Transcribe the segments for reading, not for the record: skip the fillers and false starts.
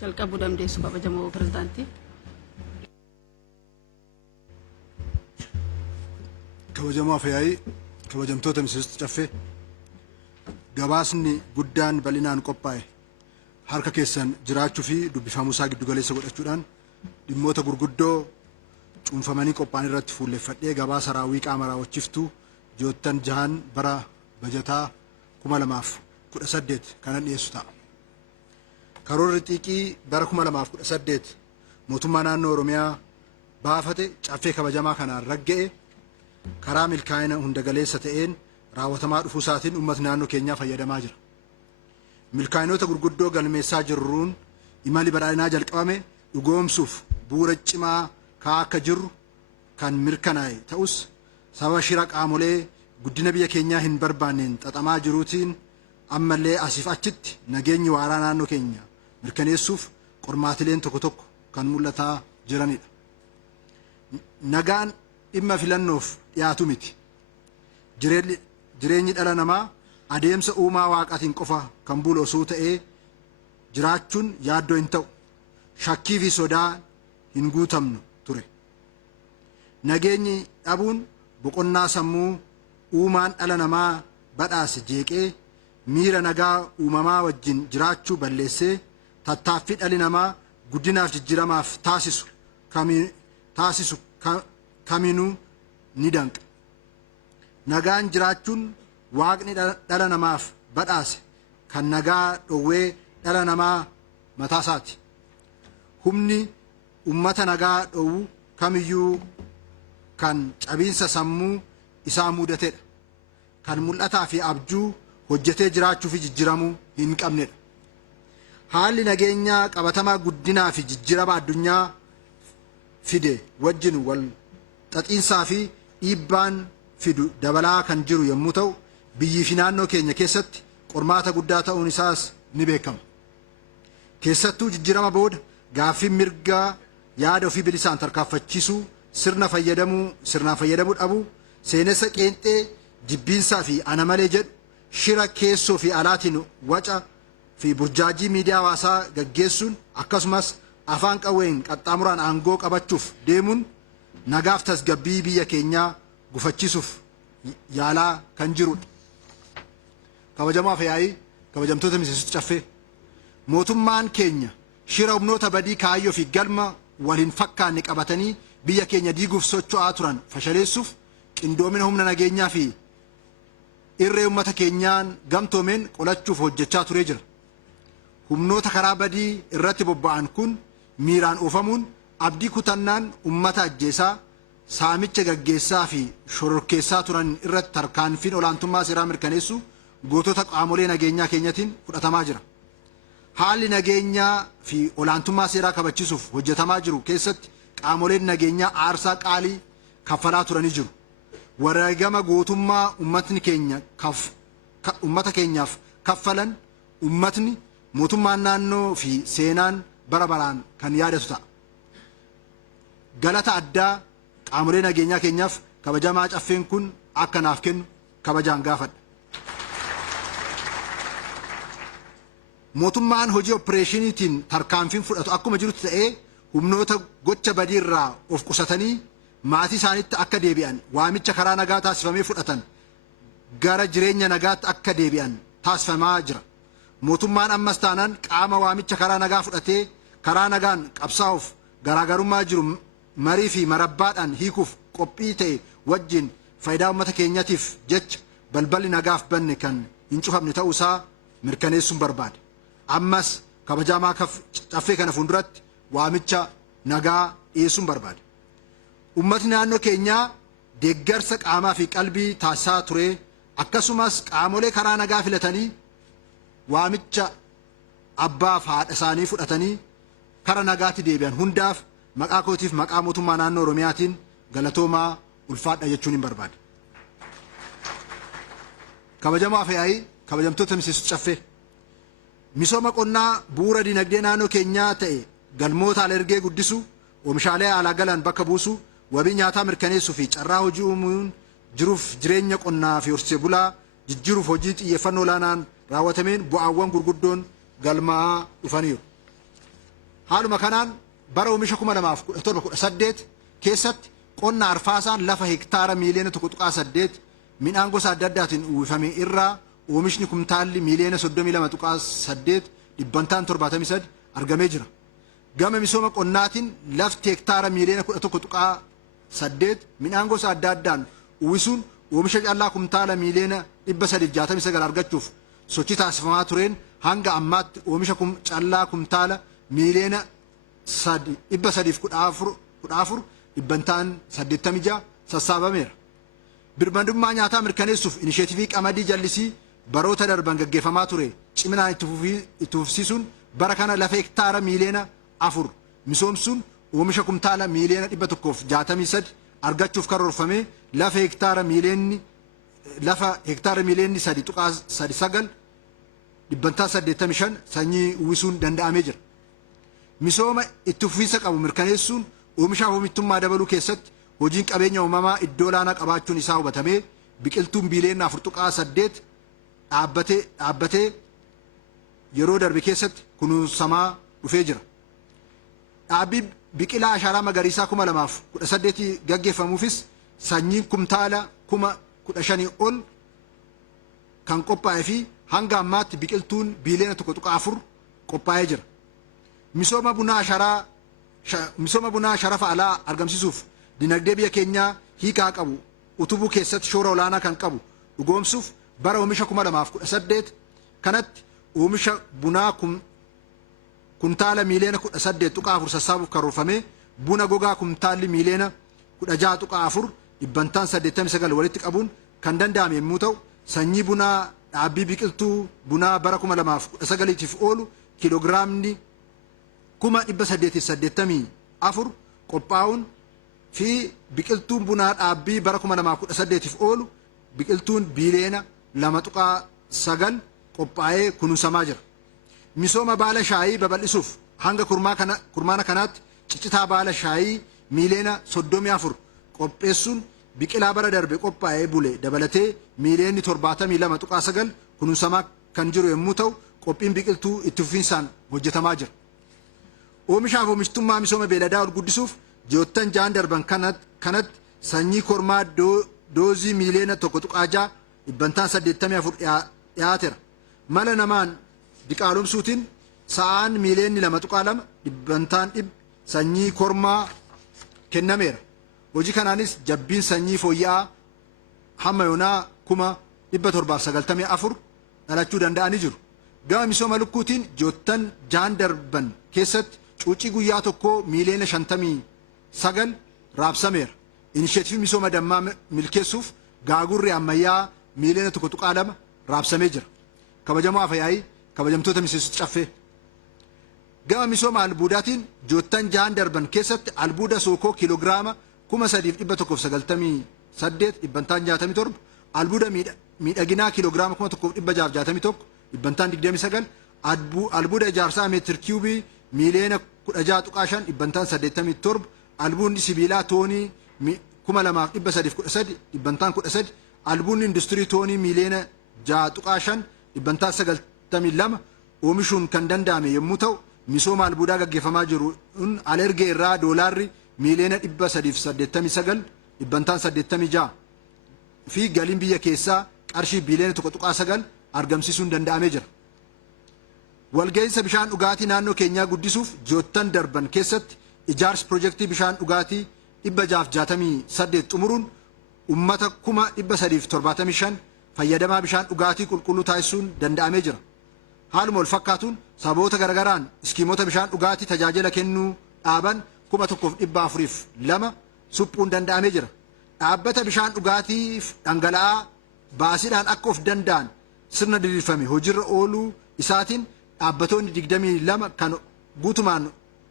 jalqabuu dandeessu kabajamoo pirezidaantii. Kabajamoo Afyaayii, kabajamtoota Miseensa Caffee, gabaasni guddaan bal'inaan qophaa'e harka keessan jiraachuu fi dubbifamuu isaa giddu galeessa godhachuudhaan dhimmoota gurguddoo cuunfamanii qophaa'an irratti fuulleffadhee gabaasa raawwii qaama raawwachiiftuu ji'oottan 6 bara bajataa 2018 kanan dhiyeessu ta'a. Karoorri xiiqii bara 2018 mootummaa naannoo Oromiyaa baafate caffee kabajamaa kanaan ragga'e karaa milkaa'ina hunda galeessa ta'een raawwatamaa dhufuu isaatiin uummatni naannoo keenyaa fayyadamaa jira. Milkaa'inoota gurguddoo galmeessaa jirruun imali badhaadhinaa jalqabame dhugoomsuuf bu'uura cimaa kaa'aa akka jirru kan mirkanaa'e ta'us sababa shira qaamolee guddina biyya keenyaa hin barbaanneen xaxamaa jiruutiin ammallee asiif achitti nageenyi waaraa naannoo keenya mirkaneessuuf qormaatileen tokko tokko kan mul'ataa jiranidha. Nagaan dhimma filannoof dhiyaatu miti. Jireenyi dhala namaa adeemsa uumaa waaqaatiin qofa kan bulu osoo ta'ee jiraachuun yaaddoo hin ta'u. Shakkii fi sodaa hin guutamnu ture. Nageenyi dhabuun boqonnaa sammuu uumaan dhala namaa badhaase jeeqee miira nagaa uumamaa wajjin jiraachuu balleessee tattaaffii dhalli namaa guddinaaf jijjiiramaaf taasisu kaminuu ni danqa. Nagaan jiraachuun waaqni dhala namaaf badhaase kan nagaa dhowwee dhala namaa mataasaati. Humni ummata nagaa dhowwu kamiyyuu kan cabiinsa sammuu isaa mudatedha. Kan mul'ataa fi abjuu hojjetee jiraachuu fi jijjiiramuu hin qabnedha. Haalli nageenyaa qabatamaa guddinaa fi jijjiirama addunyaa fide wajjin wal xaxiinsaa fi dhiibbaan fidu dabalaa kan jiru yommuu ta'u biyyii fi naannoo keenya keessatti qormaata guddaa ta'uun isaas ni beekama. Keessattuu jijjiirama booda gaaffii mirgaa yaada ofii bilisaan tarkaanfachiisuu sirnaan fayyadamuu dhabuu seenessa qeenxee jibbiinsaa fi ana malee jedhu shira keessoo fi alaatiin waca fi burjaajii miidiyaa hawaasaa gaggeessuun akkasumas afaan qawween qaxxaamuraan aangoo qabachuuf deemuun nagaaf tasgabbii biyya keenyaa gufachiisuuf yaalaa kan jirudha. Kabajamoo Afyaayii, kabajamtoota Miseensota Caffee, mootummaan keenya shira humnoota badii kaayyoo fi galma waliin fakkaanne qabatanii biyya keenya diiguuf socho'aa turan fashaleessuuf qindoomina humna nageenyaa fi irree uummata keenyaan gamtoomeen qolachuuf hojjechaa turee jira. Humnoota karaa badii irratti bobba'an kun miiraan oofamuun abdii kutannaan uummata ajjeesaa saamicha gaggeessaa fi shororkeessaa turan irratti tarkaanfiin olaantummaa seeraa mirkaneessu gootota qaamolee nageenyaa keenyatiin fudhatamaa jira. Haalli nageenyaa fi olaantummaa seeraa kabachiisuuf hojjetamaa jiru keessatti qaamoleen nageenyaa aarsaa qaalii kaffalaa turanii jiru. Wareegama gootummaa uummata keenyaaf kaffalan uummatni mootummaan naannoo fi seenaan bara baraan kan yaadatu ta'a. Galata addaa qaamolee nageenyaa keenyaaf kabajamaa caffeen kun akka naaf kennu kabajaan gaafadha. Mootummaan hojii opereeshiniitiin tarkaanfiin fudhatu akkuma jirutti ta'ee humnoota gocha badii irraa of qusatanii maatii isaaniitti akka deebi'an waamicha karaa nagaa taasifamee fudhatan gara jireenya nagaatti akka deebi'an taasifamaa jira. Mootummaan ammas taanaan qaama waamicha karaa nagaa fudhatee karaa nagaan qabsaa'uuf garaagarummaa jiru marii fi marabbaadhaan hiikuuf qophii ta'e wajjin faayidaa uummata keenyaatiif jecha balballi nagaaf banne kan hin cufamne ta'uu isaa mirkaneessuun barbaada. Ammas kabajamaa caffee kana fuulduratti waamicha nagaa dhiyeessuun barbaada. Uummatni naannoo keenyaa deeggarsa qaamaa fi qalbii taasisaa ture akkasumas qaamolee karaa nagaa filatanii waamicha abbaaf haadha isaanii fudhatanii kara nagaatti deebi'an hundaaf maqaa kootiif maqaa mootummaa naannoo Oromiyaatiin galatoomaa ulfaadha jechuun hin barbaada. Kabajamoo Afyaayii, kabajamtoota Miseensota Caffee, misooma qonnaa bu'uura dinagdee naannoo keenyaa ta'e galmoota ala ergee guddisuu, oomishaalee alaa galan bakka buusuu, wabii nyaataa mirkaneessuu fi carraa hojii uumuun jiruuf jireenya qonnaa fi horsiisee bulaa jijjiiruuf hojii xiyyeeffannoo olaanaan raawwatameen bu'aawwan gurguddoon galmaa'aa dhufaniiru. haaluma kanaan bara oomisha 2017 keessatti qonna arfaasaan lafa hektaara miiliyoona 1.8 midhaan gosa adda addaatiin uwwifame irraa oomishni kumtaalli miiliyoona 32.8 dhibbantaan 73 argamee jira. Gama misooma qonnaatiin lafti hektaara miiliyoona 11.8 midhaan gosa adda addaan uwwisuun oomisha callaa kumtaala miiliyoona 369 argachuuf sochii taasifamaa tureen hanga ammaatti oomisha callaa kumtaala miiliyoona 314 dhibbantaan 86 sassaabameera. Birmadummaa nyaataa mirkaneessuuf inisheetivii qamadii jallisii baroota darban gaggeeffamaa ture ciminaan itti fufsiisuun bara kana lafa hektaara miiliyoona 4 misoomsuun oomisha kumtaala miiliyoona 163 argachuuf karoorfamee lafa hektaara miiliyoonni 3.39 dhibbantaan 85 sanyii uwwisuun danda'amee jira. Misooma itti fufiinsa qabu mirkaneessuun oomishaaf oomishtummaa dabaluu keessatti hojiin qabeenya uumamaa iddoo olaanaa qabaachuun isaa hubatamee biqiltuun miiliyoona 4.8 dhaabbatee yeroo darbe keessatti kunuunsamaa dhufee jira. Dhaabbii biqilaa ashaaraa magariisaa 2018 gaggeeffamuufis sanyiin kumtaala 15,000 ol kan qophaa'ee fi hanga ammaatti biqiltuun miiliyoona 1.4 qophaa'ee jira. Misooma bunaa sharafa alaa argamsiisuuf dinagdee biyya keenyaa hiikaa qabu utubuu keessatti shoora olaanaa kan qabu dhugoomsuuf bara oomisha 2018 kanatti oomisha bunaa kumtaala miiliyoona 18.4 sassaabuuf karoorfamee buna gogaa kumtaalli miiliyoona 16.4 dhibbantaan 89 walitti qabuun kan danda'ame yommuu ta'u sanyii bunaa dhaabbii biqiltuu bunaa bara 2019tiif oolu kiiloogiraamni 884 qophaa'uun fi biqiltuun bunaa dhaabbii bara 2018tiif oolu biqiltuun miiliyoona 2.9 qophaa'ee kunuunsamaa jira. Misooma baala shaayii babal'isuuf hanga kurmaana kanaatti ciccitaa baala shaayii miiliyoona 34 qopheessuun biqilaa bara darbe qophaa'ee bule dabalatee miiliyoonni 72.9 kunuunsamaa kan jiru yommuu ta'u qophiin biqiltuu itti fufiinsaan hojjetamaa jira. Oomishaaf oomishtummaa misooma beeladaa ol guddisuuf ji'oottan 6 darban kanatti sanyii kormaa doozii miiliyoona 1.6 dhibbantaan 84 dhiyaateera. Mala namaan diqaalomsuutiin sa'aan miiliyoonni 2.2 dhibbantaan 100 sanyii kormaa kennameera. Hojii kanaanis jabbiin sanyii fooyya'aa hamma yoonaa 794 dhalachuu danda'anii jiru. Gama misooma lukkuutiin ji'oottan 6 darban keessatti cuucii guyyaa tokkoo miiliyoona 59 raabsameera. Inisheetivii misooma dammaa milkeessuuf gaagurri ammayyaa miiliyoona 1.2 raabsamee jira. Kabajamoo afyaa'ii kabajamtoota miseensota caffee. Gama misooma albuudaatiin ji'oottan 6 darban keessatti albuuda sookoo kiiloogiraama 3,198 dhibbantaan 67 albuuda miidhaginaa kiiloogiraama 1,661 dhibbantaan 29 albuuda ijaarsaa meetir kiiubii miiliyoona 16.5 dhibbantaan 87 albuudni sibiilaa toonii 2,313 dhibbantaan 13 albuudni industirii toonii miiliyoona 6.5 dhibbantaan 92 oomishuun kan danda'ame yommuu ta'u misooma albuudaa gaggeeffamaa jiruun alergee irraa doolaarri miiliyoona 389 dhibbantaan 86 fi galiin biyya keessaa qarshii biiliyoona 1.9 argamsiisuun danda'amee jira. Walga'iinsa bishaan dhugaatii naannoo keenyaa guddisuuf ji'oottan darban keessatti ijaarsi piroojeektii bishaan dhugaatii 668 xumuruun uummata 375 fayyadamaa bishaan dhugaatii qulqulluu taasisuun danda'amee jira. Haaluma wal fakkaatuun sababoota garagaraan iskiimota bishaan dhugaatii tajaajila kennuu dhaaban 1,402 suphuun danda'amee jira. Dhaabbata bishaan dhugaatiif dhangala'aa baasiidhaan akka of danda'an sirna diriirfame hojiirra ooluu isaatiin dhaabbatoonni 22 kan guutumaan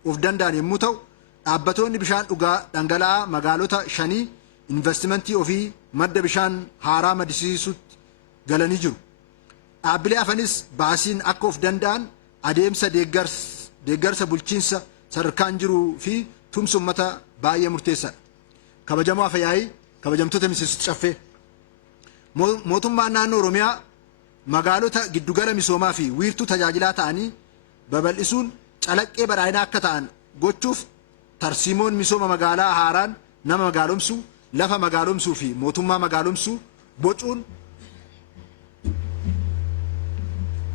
of danda'an yommuu ta'u dhaabbatoonni bishaan dhangala'aa magaalota 5 investimentii ofii madda bishaan haaraa maddisiisutti galanii jiru. Dhaabbilee hafanis baasiin akka of danda'an adeemsa deeggarsa bulchiinsa sadarkaan jiruu fi tumsa uummata baay'ee murteessaadha. Kabajamoo afyaa'ii kabajamtoota miseensota caffee. Mootummaan naannoo Oromiyaa magaalota giddugala misoomaa fi wiirtuu tajaajilaa ta'anii babal'isuun calaqqee badhaadhinaa akka ta'an gochuuf tarsiimoon misooma magaalaa haaraan nama magaalomsuu, lafa magaalomsuu fi mootummaa magaalomsuu bocuun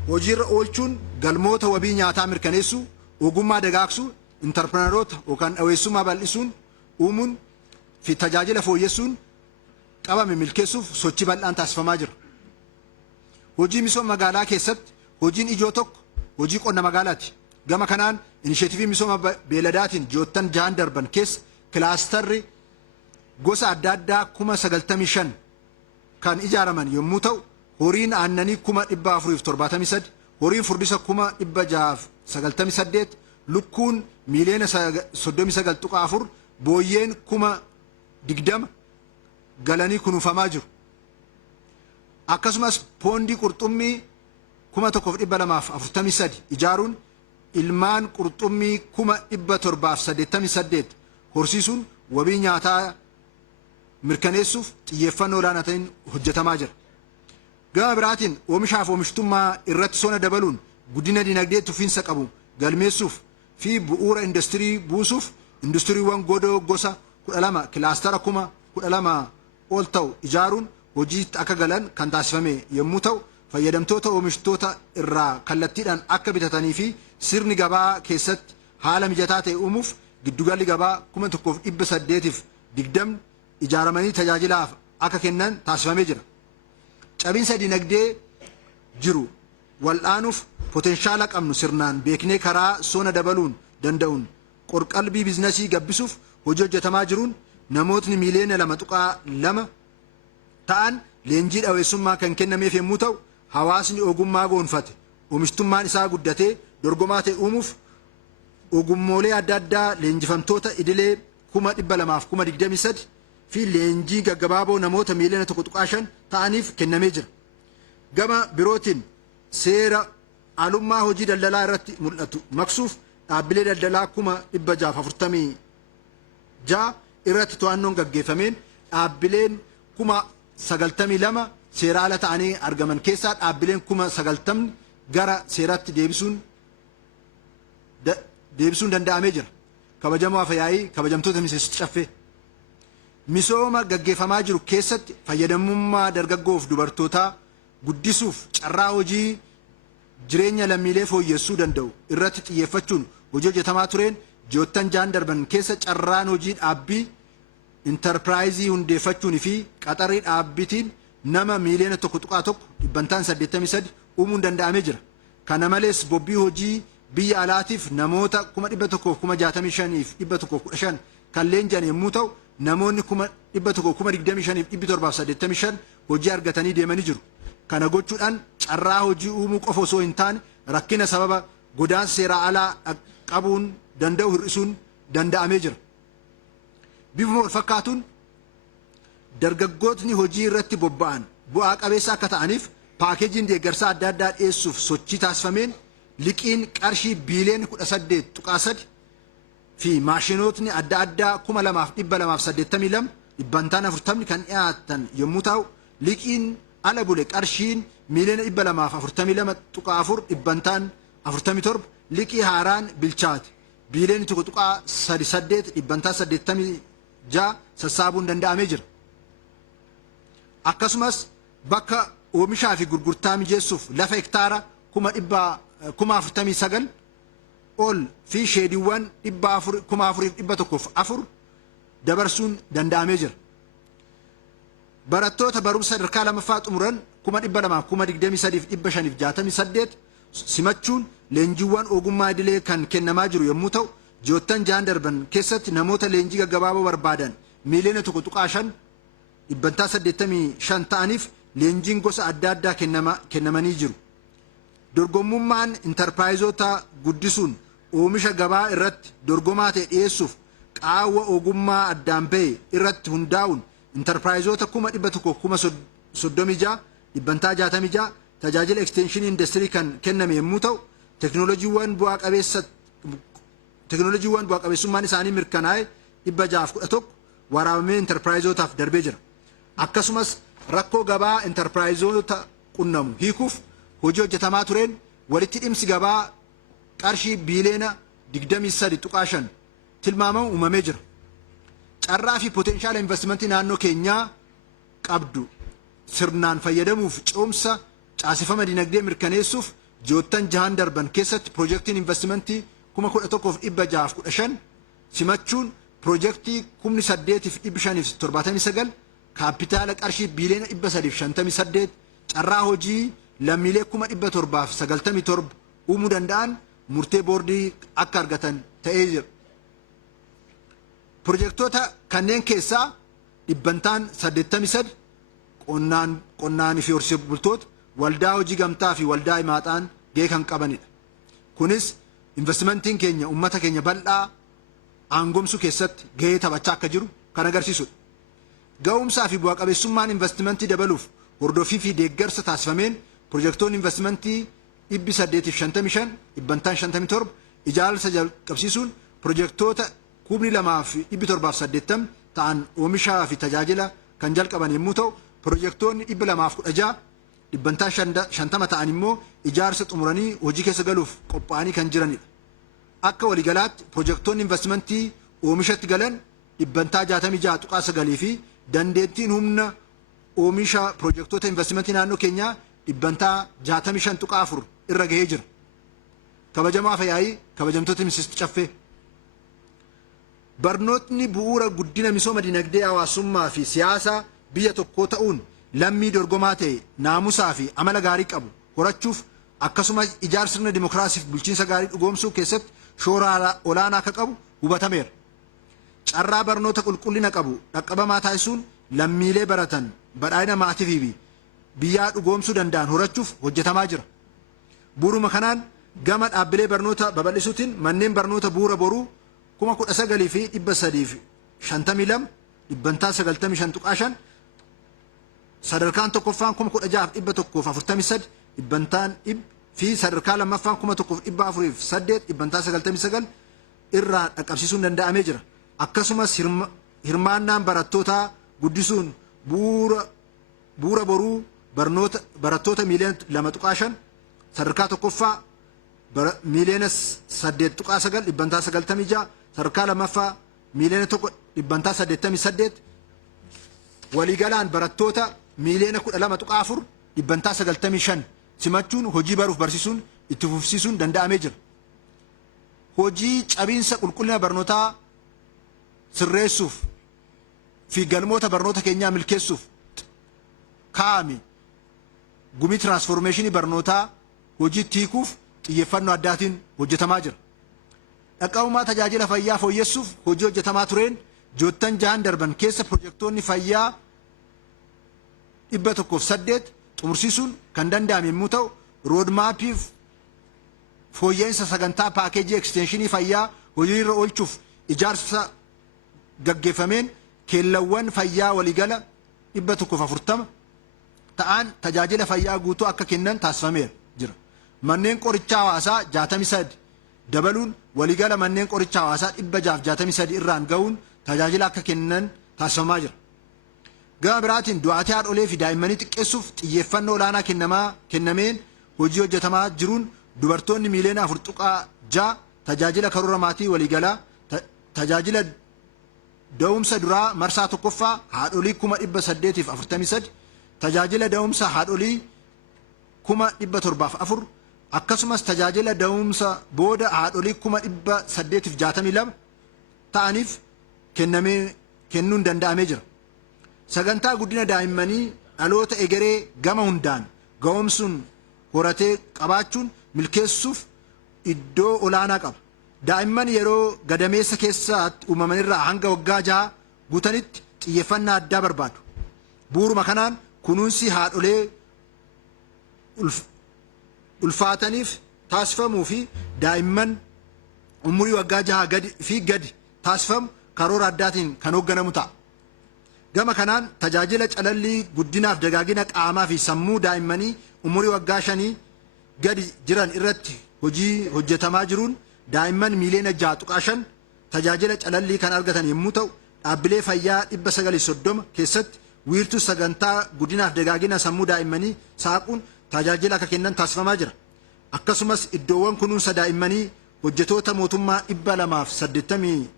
hojiirra oolchuun galmoota wabii nyaataa mirkaneessuu, ogummaa dagaagsuu, intarpiraaroota yookaan dhaweessummaa bal'isuun uumuun fi tajaajila fooyyessuun qabame milkeessuuf sochii bal'aan taasifamaa jira. Hojii misooma magaalaa keessatti hojiin ijoo tokko hojii qonna magaalaati. Gama kanaan inisheetivii misooma beeladaatiin ji'oottan 6 darban keessa kilaastarri gosa adda addaa 95,000 kan ijaaraman yommuu ta'u, horiin aannanii 473, horiin furdisa 698, lukkuun miiliyoona 39.4, booyyeen 20,000 galanii kunuunfamaa jiru. Akkasumas poondii qurxummii 1,243 ijaaruun ilmaan qurxummii 788 horsiisuun wabii nyaataa mirkaneessuuf xiyyeeffannoo olaanaa ta'een hojjetamaa jira. Gama biraatiin oomishaaf oomishtummaa irratti sona dabaluun guddina dinagdee tufiinsa qabu galmeessuuf fi bu'uura industirii buusuuf industiriiwwan godoo gosa 12 kilaastara 12,000 ol ta'u ijaaruun hojiitti akka galan kan taasifame yommuu ta'u, fayyadamtoota oomishtoota irraa kallattiidhaan akka bitatanii fi sirni gabaa keessatti haala mijataa ta'e uumuuf giddugalli gabaa 1,820 ijaaramanii tajaajilaaf akka kennan taasifamee jira. Cabiinsa dinagdee jiru wal'aanuuf potenshaala qabnu sirnaan beeknee karaa sona dabaluun danda'uun qorqalbii biizinasii gabbisuuf hojii hojjetamaa jiruun namootni miiliyoona 2.2 ta'an leenjii dhaweessummaa kan kennameef yommuu ta'u, hawaasni ogummaa goonfate oomishtummaan isaa guddatee dorgomaa ta'e uumuuf ogummoolee adda addaa leenjifamtoota idilee 200,023 fi leenjii gaggabaaboo namoota miiliyoona 1.5 ta'aniif kennamee jira. Gama birootiin seera alummaa hojii daldalaa irratti mul'atu maqsuuf dhaabbilee daldalaa 646 irratti to'annoon gaggeeffameen dhaabbileen 92 seera ala ta'anii argaman keessaa dhaabbileen 90 gara seeratti deebisuun danda'amee jira. Kabajamoo afyaa'ii kabajamtoota miseensota caffee. Misooma gaggeeffamaa jiru keessatti fayyadamummaa dargaggoof dubartootaa guddisuuf carraa hojii jireenya lammiilee fooyyessuu danda'u irratti xiyyeeffachuun hojii hojjetamaa tureen ji'oottan 6 darban keessa carraan hojii dhaabbii intarpiraayizii hundeeffachuun fi qaxarrii dhaabbitiin nama miiliyoona 1.1 uumuun danda'amee jira. Kana malees bobbii hojii biyya alaatiif namoota 165,115 kan leenjan yommuu ta'u, namoonni 125,785 hojii argatanii deemanii jiru. Kana gochuudhaan carraa hojii uumuu qofa osoo hin taane rakkina sababa godaansa seeraa alaa qabuun danda'u hir'isuun danda'amee jira. Bifuma wal fakkaatuun dargaggootni hojii irratti bobba'an bu'aa qabeessa akka ta'aniif paakeejiin deeggarsaa adda addaa dhiyeessuuf sochii taasifameen liqiin qarshii biiliyoona 18.3 fi maashinootni adda addaa 2,282 dhibbantaan 40 kan dhiyaatan yommuu ta'u, liqiin ala bule qarshiin miiliyoona 242.4 dhibbantaan 47 liqii haaraan bilchaate biiliyoona 1.38 dhibbantaan 86 sassaabuun danda'amee jira. Akkasumas bakka oomishaa fi gurgurtaa mijeessuuf lafa hektaara 49,000 ol fi sheediiwwan 4,104 dabarsuun danda'amee jira. Barattoota barumsa sadarkaa lammaffaa xumuran 223,568 simachuun leenjiiwwan ogummaa idilee kan kennamaa jiru yommuu ta'u, ji'oottan 6 darban keessatti namoota leenjii gaggabaaboo barbaadan miiliyoona 1.5 dhibbantaa 85 ta'aniif leenjiin gosa adda addaa kennamanii jiru. Dorgommummaan intarpiraayizota guddisuun oomisha gabaa irratti dorgomaa ta'e dhiyeessuuf qaawwa ogummaa addaan ba'e irratti hundaa'uun intarpiraayizota 136 dhibbantaa 66 tajaajila ekstenshinii industirii kan kenname yommuu ta'u, teknooloojiiwwan bu'aa qabeessummaan isaanii mirkanaa'e 611 waraabamee intarpiraayizotaaf darbee jira. Akkasumas rakkoo gabaa intarpiraayizota qunnamu hiikuuf hojii hojjetamaa tureen walitti dhimsi gabaa qarshii biiliyoona 23.5 tilmaamamu uumamee jira. Carraa fi potenshaala investimentii naannoo keenyaa qabdu sirnaan fayyadamuuf ce'umsa caasifama dinagdee mirkaneessuuf ji'oottan 6 darban keessatti piroojeektiin investimentii 11,615 simachuun piroojeektii 8,579 kaapitaala qarshii biiliyoona 358 carraa hojii lammiilee 797 uumuu danda'an murtee boordii akka argatan ta'ee jira. Piroojeektoota kanneen keessaa dhibbantaan 83 qonnaanii fi horsiisee bultoota waldaa hojii gamtaa fi waldaa himaaxaan gahee kan qabanidha. Kunis investimentiin keenya uummata keenya bal'aa aangomsuu keessatti gahee taphachaa akka jiru kan agarsiisudha. Ga'umsaa fi bu'aa qabeessummaan investimentii dabaluuf hordofii fi deeggarsa taasifameen piroojeektoonni investimentii 855 dhibbantaan 57 ijaarsa jalqabsiisuun piroojeektoota 2,780 ta'an oomishaa fi tajaajila kan jalqaban yommuu ta'u piroojeektoonni 216 dhibbantaan 50 ta'an immoo ijaarsa xumuranii hojii keessa galuuf qophaa'anii kan jiranidha. Akka waliigalaatti piroojeektoonni investimentii oomishatti galan dhibbantaa 66.9 fi dandeettiin humna oomisha piroojeektoota investimentii naannoo keenyaa dhibbantaa 65.4 irra gahee jira. Kabajamaa fayyaa'ii kabajamtoota ministeera caffee. Barnootni bu'uura guddina misooma dinagdee hawaasummaa fi siyaasaa biyya tokkoo ta'uun lammii dorgomaa ta'e naamusaa fi amala gaarii qabu horachuuf akkasumas ijaarsa sirna dimokiraasiif bulchiinsa gaarii dhugoomsuu keessatti shoora olaanaa akka qabu hubatameera. Carraa barnoota qulqullina qabu dhaqqabamaa taasisuun lammiilee baratan badhaadhina maatii fi biyyaa dhugoomsuu danda'an horachuuf hojjetamaa jira. Bu'uuruma kanaan gama dhaabbilee barnoota babal'isuutiin manneen barnoota bu'uura boruu 19,352 dhibbantaa 95.5 sadarkaan tokkoffaan 16,143 dhibbantaan fi sadarkaa lammaffaan 1,408 dhibbantaa 99 irraa dhaqqabsiisuun danda'amee jira. Akkasumas hirmaannaan barattootaa guddisuun bu'uura boruu barattoota miiliyoona 2.5 sadarkaa tokkoffaa miiliyoona 8.9 dhibbantaa 96 sadarkaa lammaffaa miiliyoona 1 dhibbantaa 88 waliigalaan barattoota miiliyoona 12.4 dhibbantaa 95 simachuun hojii baruuf barsiisuun itti fufsiisuun danda'amee jira. Hojii cabiinsa qulqullina barnootaa sirreessuuf fi galmoota barnoota keenyaa milkeessuuf kaa'ame gumii tiraansformeeshinii barnootaa hojii tiikuuf xiyyeeffannoo addaatiin hojjetamaa jira. Dhaqqabummaa tajaajila fayyaa fooyyessuuf hojii hojjetamaa tureen ji'oottan 6 darban keessa piroojeektoonni fayyaa 108 xumursiisuun kan danda'ame yommuu ta'u roodmaappii fooyya'insa sagantaa paakeejii ekstenshinii fayyaa hojiirra oolchuuf ijaarsa gaggeeffameen keellawwan fayyaa waliigala 140 ta'an tajaajila fayyaa guutuu akka kennan taasifameera jira. Manneen qorichaa hawaasaa 63 dabaluun waliigala manneen qorichaa hawaasaa 663 irraan ga'uun tajaajila akka kennan taasifamaa jira. Gama biraatiin du'aatii haadholee fi daa'immanii xiqqeessuuf xiyyeeffannoo olaanaa kennameen hojii hojjetamaa jiruun dubartoonni miiliyoona 4.6 tajaajila karoora maatii waliigalaa tajaajila da'umsa duraa marsaa tokkoffaa haadholii 843 tajaajila da'umsa haadholii 704 akkasumas tajaajila da'umsa booda haadholii 862 ta'aniif kennuun danda'amee jira. Sagantaa guddina daa'immanii dhaloota egeree gama hundaan ga'oomsuun horatee qabaachuun milkeessuuf iddoo olaanaa qaba. Daa'imman yeroo gadameessa keessatti uumamanirraa hanga waggaa 6 guutanitti xiyyeeffannaa addaa barbaadu. Bu'uuruma kanaan kunuunsi haadholee ulfaataniif taasifamuu fi daa'imman umurii waggaa 6 gadi taasifamu karoora addaatiin kan hoogganamu ta'a. Gama kanaan tajaajila calallii guddinaaf dagaagina qaamaa fi sammuu daa'immanii umurii waggaa 5 gadi jiran irratti hojii hojjetamaa jiruun daa'imman miiliyoona 6.5 tajaajila calallii kan argatan yommuu ta'u dhaabbilee fayyaa 930 keessatti wiirtuu sagantaa guddinaaf dagaagina sammuu daa'immanii saaquun tajaajila akka kennan taasifamaa jira. akkasumas iddoowwan kunuunsa daa'immanii hojjetoota mootummaa 281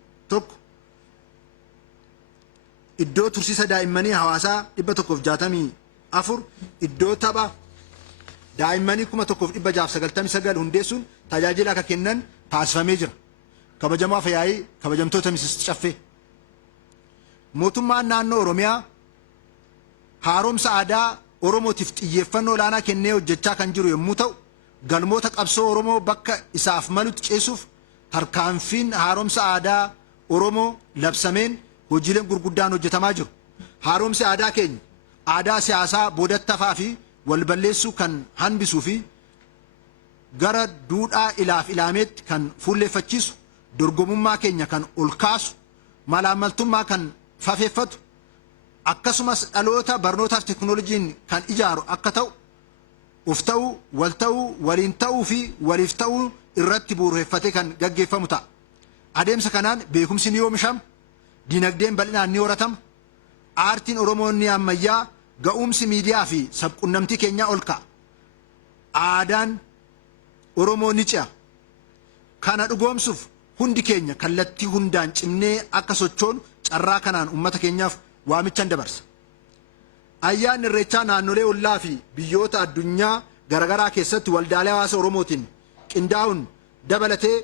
iddoo tursiisa daa'immanii hawaasaa 164 iddoo tapha daa'immanii 1699 hundeessuun tajaajila akka kennan taasifamee jira. Kabajamaa Afyaayii kabajamtoota Miseensa Caffee mootummaan naannoo Oromiyaa haaromsa aadaa Oromootiif xiyyeeffannoo olaanaa kennee hojjechaa kan jiru yommuu ta'u galmoota qabsoo Oromoo bakka isaaf malutti ceessuuf tarkaanfiin haaromsa aadaa Oromoo labsameen hojiileen gurguddaan hojjetamaa jiru. Haaromsi aadaa keenya aadaa siyaasaa boodattafaa fi walballeessuu kan hanbisuu fi gara duudhaa ilaaf ilaameetti kan fuulleeffachiisu dorgomummaa keenya kan ol kaasu malaamaltummaa kan fafeeffatu akkasumas dhaloota barnootaaf teknooloojiin kan ijaaru akka ta'u of ta'uu wal ta'uu waliin ta'uu fi waliif ta'uu irratti bu'uureffatee kan gaggeeffamu ta'a. Adeemsa kanaan beekumsi ni oomishama, dinagdeen bal'inaan ni horatama, aartiin Oromoo ni ammayyaa, ga'umsi miidiyaa fi sabquunnamtii keenyaa ol ka'a. Aadaan Oromoo ni ce'a. Kana dhugoomsuuf hundi keenya kallattii hundaan cimnee akka sochoonu carraa kanaan uummata keenyaaf waamichan dabarsa. Ayyaanni Irreechaa naannolee ollaa fi biyyoota addunyaa garagaraa keessatti waldaalee hawaasa Oromootiin qindaa'uun dabalatee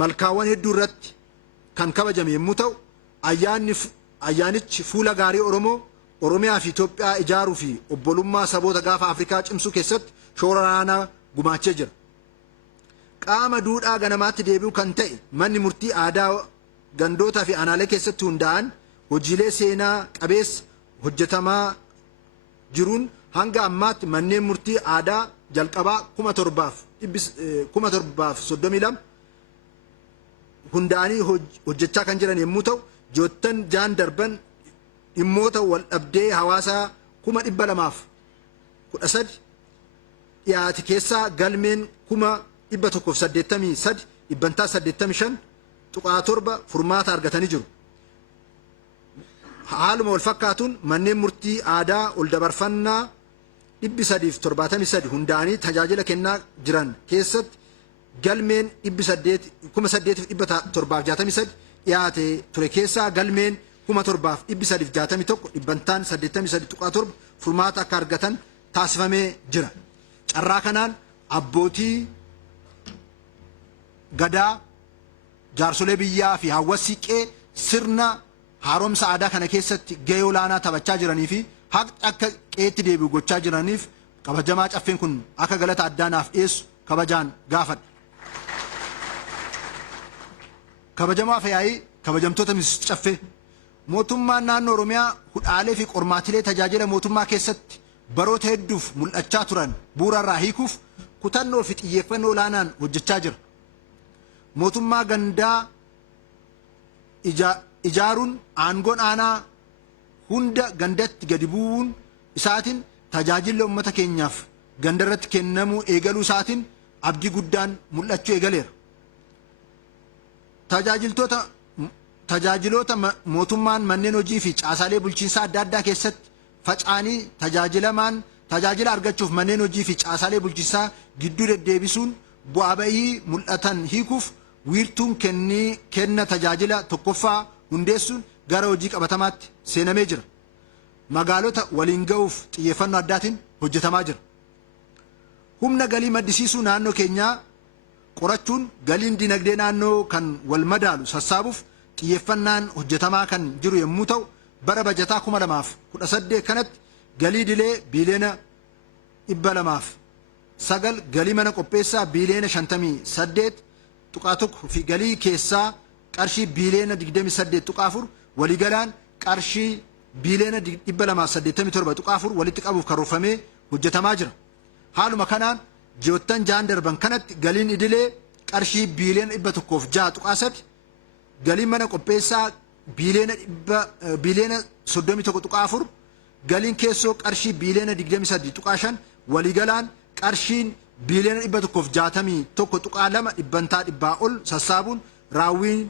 malkaawwan hedduu irratti kan kabajame yommuu ta'u ayyaanichi fuula gaarii Oromoo, Oromiyaa fi Itoophiyaa ijaaruu fi obbolummaa saboota gaafa Afrikaa cimsuu keessatti shoora olaanaa gumaachee jira. Qaama duudhaa ganamaatti deebi'u kan ta'e manni murtii aadaa gandootaa fi aanaalee keessatti hundaa'an hojiilee seenaa qabeessa hojjetamaa jiruun hanga ammaatti manneen murtii aadaa jalqabaa 1732 hundaa'anii hojjechaa kan jiran yommuu ta'u ji'oottan jaan darban dhimmoota wal dhabdee hawaasaa 213 dhiyaate keessaa galmeen 183 dhibbantaa 85 tuqaa 7 furmaata argatanii jiru. Haaluma wal fakkaatuun manneen murtii aadaa ol dabarfannaa 373 hundaa'anii tajaajila kennaa jiran keessatti galmeen 8,763 dhiyaate ture keessaa galmeen 7,361 dhibbantaan 83 tuqaa 7 furmaata akka argatan taasifamee jira. Carraa kanaan abbootii gadaa, jaarsolee biyyaa fi hawaasni qee sirna haaromsa aadaa kana keessatti gahee olaanaa taphachaa jiranii fi akka qeetti deebi'u gochaa jiraniif kabajamaa Caffeen kun akka galata addaanaaf dhiyeessu kabajaan gaafadha. Kabajamaa Afyaayii kabajamtoota Miseensa Caffee mootummaan naannoo Oromiyaa hudhaalee fi qormaatilee tajaajila mootummaa keessatti baroota hedduuf mul'achaa turan bu'uurarraa hiikuuf kutannoo fi xiyyeeffannoo olaanaan hojjechaa jira. Mootummaa gandaa ijaaruun aangoon aanaa hunda gandatti gadi bu'uun isaatiin tajaajila uummata keenyaaf gandarratti kennamuu eegaluu isaatiin abdii guddaan mul'achuu eegaleera. Tajaajiloota mootummaan manneen hojii fi caasaalee bulchiinsaa adda addaa keessatti faca'anii tajaajila argachuuf manneen hojii fi caasaalee bulchiinsaa gidduu deddeebisuun bu'aa ba'ii mul'atan hiikuuf wiirtuun kenna tajaajila tokkoffaa hundeessuun gara hojii qabatamaatti seenamee jira. Magaalota waliin ga'uuf xiyyeeffannoo addaatiin hojjetamaa jira. Humna galii maddisiisuu naannoo keenyaa qorachuun galiin dinagdee naannoo kan wal madaalu sassaabuuf xiyyeeffannaan hojjetamaa kan jiru yommuu ta'u bara bajataa 2018 kanatti galii dilee biiliyoona 209 galii mana qopheessaa biiliyoona 58 tuqaa 1 fi galii keessaa qarshii biiliyoona 28 tuqaa 4 waliigalaan qarshii biiliyoona 287 tuqaa 4 walitti qabuuf karoorfamee hojjetamaa jira. Haaluma kanaan ji'oottan jaan darban kanatti galiin idilee qarshii biiliyoona 106 tuqaa 3 galiin mana qopheessaa biiliyoona 31 tuqaa 4 galiin keessoo qarshii biiliyoona 23 tuqaa 5 waliigalaan qarshiin biiliyoona 161 tuqaa 2 dhibbantaa dhibbaa ol sassaabuun raawwiin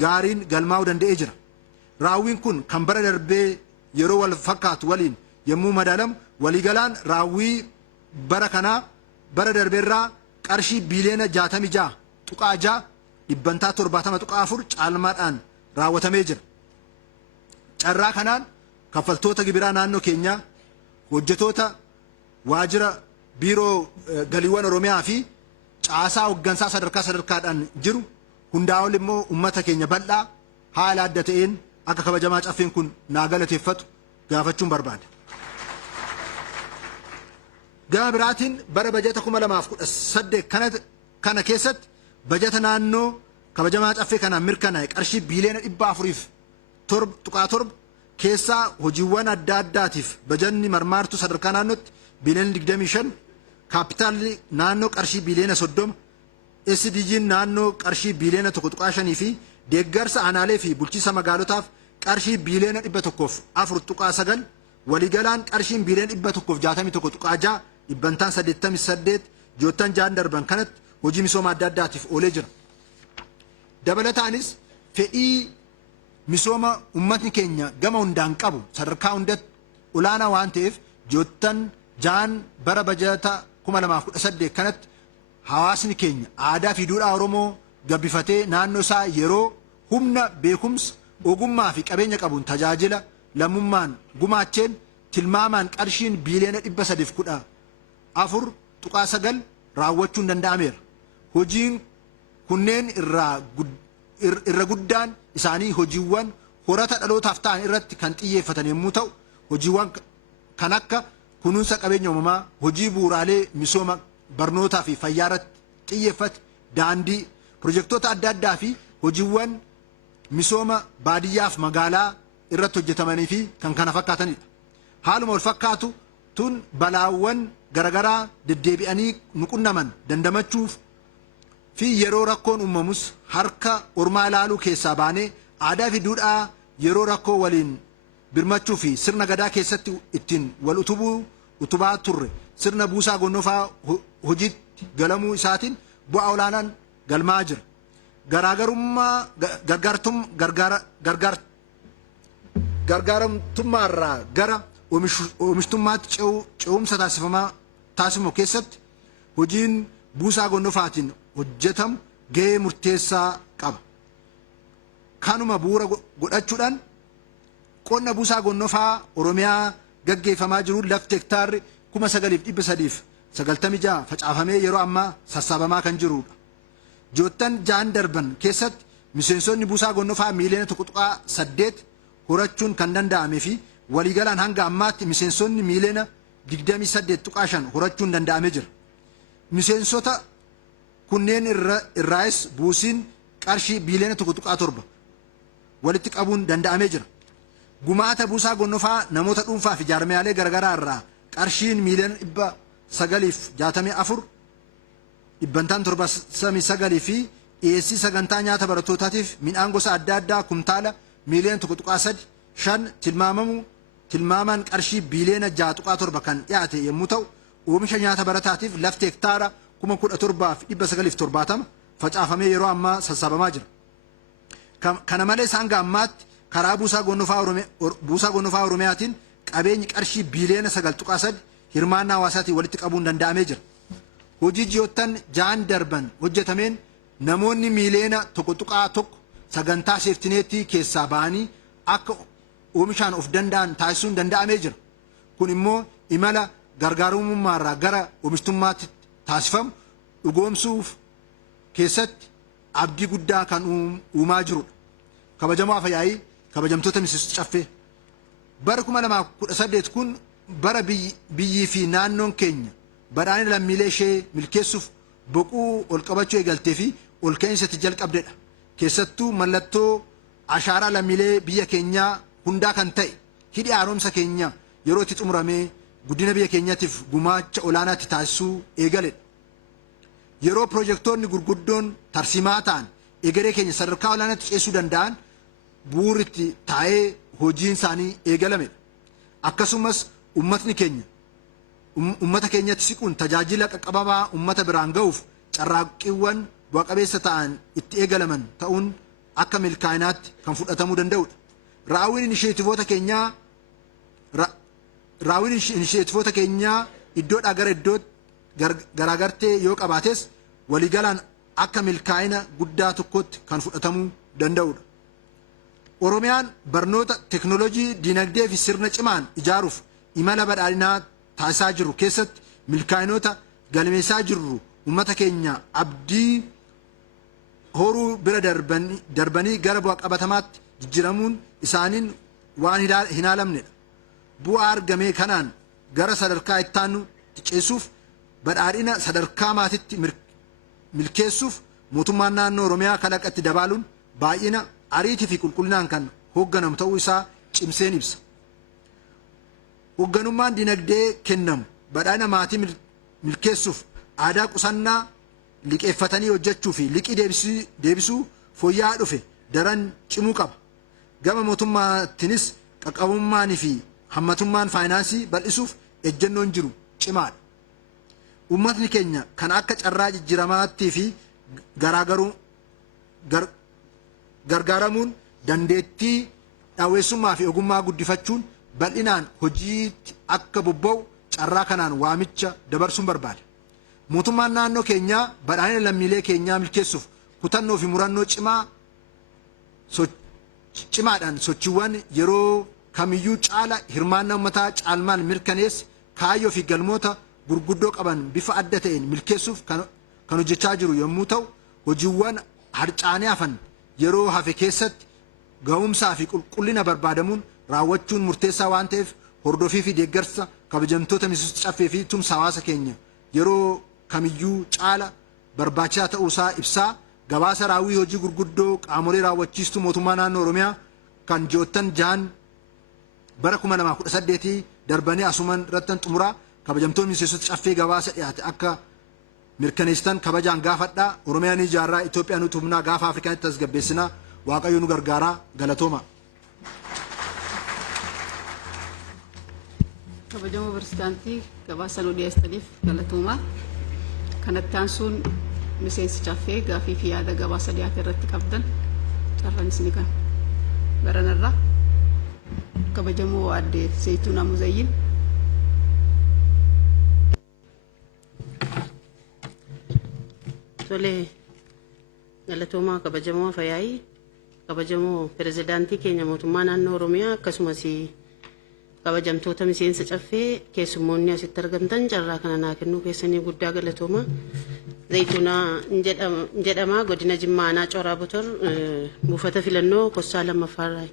gaariin galmaa'uu danda'ee jira. Raawwiin kun kan bara darbee yeroo wal fakkaatu waliin yommuu madaalamu waliigalaan raawwii bara kanaa bara darbeerraa qarshii biiliyoona 66 tuqaa 6 dhibbantaa 70 tuqaa 4 caalmaadhaan raawwatamee jira. Carraa kanaan kaffaltoota gibiraa naannoo keenyaa, hojjetoota waajjira biiroo galiiwwan Oromiyaa fi caasaa hooggansaa sadarkaadhaan jiru hundaa ol immoo uummata keenya bal'aa haala adda ta'een akka kabajamaa caffeen kun naa galateeffatu gaafachuun barbaada. Gama biraatiin bara bajata 2018 kana keessatti bajata naannoo kabajamaa caffee kanaan mirkanaa'e qarshii biiliyoona 407 keessaa hojiiwwan adda addaatiif bajanni marmaartu sadarkaa naannootti biiliyoona 25, kaapitaalli naannoo qarshii biiliyoona 30, SDG'n naannoo qarshii biiliyoona 1.5 fi deeggarsa aanaalee fi bulchiinsa magaalotaaf qarshii biiliyoona 104.9 waliigalaan qarshiin biiliyoona 161.6 dhibbantaan 88 joottan 6 darban kanatti hojii misooma adda addaatiif oolee jira. Dabalataanis fedhii misooma uummatni keenya gama hundaan qabu sadarkaa hundatti olaanaa waan ta'eef joottan 6 bara bajata 2018 kanatti hawaasni keenya aadaa fi duudhaa Oromoo gabbifatee naannoo isaa yeroo humna beekumsa ogummaa fi qabeenya qabuun tajaajila lammummaan gumaacheen tilmaamaan qarshiin biiliyoona 314.9 raawwachuun danda'ameera. Hojiin kunneen irra guddaan isaanii hojiiwwan horata dhalootaaf ta'an irratti kan xiyyeeffatan yommuu ta'u, hojiiwwan kan akka kunuunsa qabeenya uumamaa, hojii bu'uuraalee misooma barnootaa fi fayyaa irratti xiyyeeffate, daandii, pirojektoota adda addaa fi hojiiwwan misooma baadiyyaaf magaalaa irratti hojjetamanii fi kan kana fakkaatanidha. Haaluma wal fakkaatu tun balaawwan garagaraa deddeebi'anii nu qunnaman dandamachuuf fi yeroo rakkoon uumamus harka ormaa ilaaluu keessaa baanee aadaa fi duudhaa yeroo rakkoo waliin birmachuu fi sirna gadaa keessatti ittiin wal utubaa turre sirna buusaa gonnofaa hojiitti galamuu isaatiin bu'aa olaanaan galmaa jira. Gargaaramtummaarraa gara oomishtummaatti ce'umsa taasifamu keessatti hojiin buusaa gonnofaatiin hojjetamu gahee murteessaa qaba. Kanuma bu'uura godhachuudhaan qonna buusaa gonnofaa Oromiyaa gaggeeffamaa jiru lafti hektaarri 9,396 facaafamee yeroo ammaa sassaabamaa kan jirudha. Joottan 6 darban keessatti miseensonni buusaa gonnofaa miiliyoona 1.8 horachuun kan danda'amee fi waliigalaan hanga ammaatti miseensonni miiliyoona 28.5 horachuun danda'amee jira. Miseensota kunneen irraas buusiin qarshii biiliyoona 1.7 walitti qabuun danda'amee jira. Gumaata buusaa gonnofaa namoota dhuunfaa fi jaarmiyaalee garagaraa irraa qarshiin miiliyoona 964 dhibbantaan 79 fi dhiyeessii sagantaa nyaata barattootaatiif midhaan gosa adda addaa kumtaala miiliyoona 1.3 tilmaamaan qarshii biiliyoona 6.7 kan dhiyaate yommuu ta'u, oomisha nyaata barataatiif lafti hektaara 17,970 facaafamee yeroo ammaa sassaabamaa jira. Kana malees hanga ammaatti karaa buusaa gonnofaa Oromiyaatiin qabeenyi qarshii biiliyoona 9.3 hirmaannaa hawaasaatiin walitti qabuun danda'amee jira. Hojii ji'oottan 6 darban hojjetameen namoonni miiliyoona 1.1 sagantaa seeftineetii keessaa ba'anii akka oomishaan of danda'an taasisuun danda'amee jira. Kun immoo imala gargaarummaarraa gara oomishtummaatti taasifamu dhugoomsuuf keessatti abdii guddaa kan uumaa jirudha. Kabajamoo afyaa'ii kabajamtoota miseensota caffee bara 2018 kun bara biyyii fi naannoon keenya badhaadhina lammiilee ishee milkeessuuf boquu ol qabachuu eegaltee fi ol ka'insatti jalqabdedha. Keessattuu mallattoo ashaaraa lammiilee biyya keenyaa hundaa kan ta'e hidhi haaromsa keenya yeroo itti xumuramee guddina biyya keenyaatiif gumaacha olaanaatti taasisuu eegaledha. Yeroo pirojektoonni gurguddoon tarsiimaa ta'an egeree keenya sadarkaa olaanaatti ceesuu danda'an bu'uuritti taa'ee hojiin isaanii eegalamedha. Akkasumas uummata keenyatti siquun tajaajila qaqqabamaa uummata biraan ga'uuf carraaqqiiwwan bu'a qabeessa ta'an itti eegalaman ta'uun akka milkaa'inaatti kan fudhatamuu danda'udha. Raawwiin inisheetivoota keenyaa iddoodhaa gara iddootti garaagartee yoo qabaates waliigalaan akka milkaa'ina guddaa tokkotti kan fudhatamuu danda'udha. Oromiyaan barnoota teknoolojii dinagdee fi sirna cimaan ijaaruuf imala badhaadhinaa taasisaa jiru keessatti milkaa'inoota galmeessaa jirru uummata keenya abdii horuu bira darbanii gara bu'aa qabatamaatti jijjiiramuun isaaniin waan hin haalamnedha. Bu'aa argame kanaan gara sadarkaa itti aanu ceessuuf badhaadhina sadarkaa maatiitti milkeessuuf mootummaan naannoo Oromiyaa kalaqatti dabaaluun baay'ina ariitii fi qulqullinaan kan hoogganamu ta'uu isaa cimseen ibsa. Hoogganummaan dinagdee kennamu badhaadhina maatii milkeessuuf aadaa qusannaa liqeeffatanii hojjechuu fi liqii deebisuu fooyya'aa dhufe daran cimuu qaba. Gama mootummaatiinis qaqqabummaanii fi hammatummaan faayinaansii bal'isuuf ejjennoon jiru cimaadha. Uummatni keenya kan akka carraa jijjiiramaattii fi gargaaramuun dandeettii dhaweessummaa fi ogummaa guddifachuun bal'inaan hojiitti akka bobba'u carraa kanaan waamicha dabarsuun barbaada. Mootummaan naannoo keenyaa badhaadhina lammiilee keenyaa milkeessuuf kutannoo fi murannoo cimaadhaan sochiiwwan yeroo kamiyyuu caala hirmaannaa uummataa caalmaan mirkaneesse kaayyoo fi galmoota gurguddoo qaban bifa adda ta'een milkeessuuf kan hojjechaa jiru yommuu ta'u, hojiiwwan harcaanee hafan yeroo hafe keessatti ga'umsaa fi qulqullina barbaadamuun raawwachuun murteessaa waan ta'eef hordofii fi deeggarsa kabajamtoota miseensa caffee fi tumsa hawaasa keenya yeroo kamiyyuu caala barbaachisaa ta'uusaa ibsaa. Gabaasa raawwii hojii gurguddoo qaamolee raawwachiistuu mootummaa naannoo Oromiyaa kan ji'oottan 6 bara 2018 darbanii asuman irrattan xumuraa kabajamtoonni miseensota caffee gabaasa dhiyaate akka mirkaneessitan kabajaan gaafadhaa. Oromiyaan ijaarraa Itoophiyaan utubnaa gaafa Afrikaatti tasgabbeessinaa. Waaqayyo nu gargaaraa. Galatooma. Kabajamoo pirezidaantii gabaasa nu dhiyeessaniif galatooma. Kanatti aansuun miseensi caffee gaafii fi yaada gabaasa dhiyaate irratti qabdan carraan isinii kan baranarraa kabajamoo aadde Zayituunaa Muzayyin. Tole galatoomaa kabajamoo Fayaayii, kabajamoo pirezidaantii keenya mootummaa naannoo Oromiyaa akkasumas kabajamtoota miseensa caffee keessummoonni asitti argamtan carraa kana naa kennuu keessanii guddaa galatoomaa. Zayituunaa jedhama godina Jimmaa aanaa Coraa Botor buufata filannoo Kossaa Lammaffaarraa.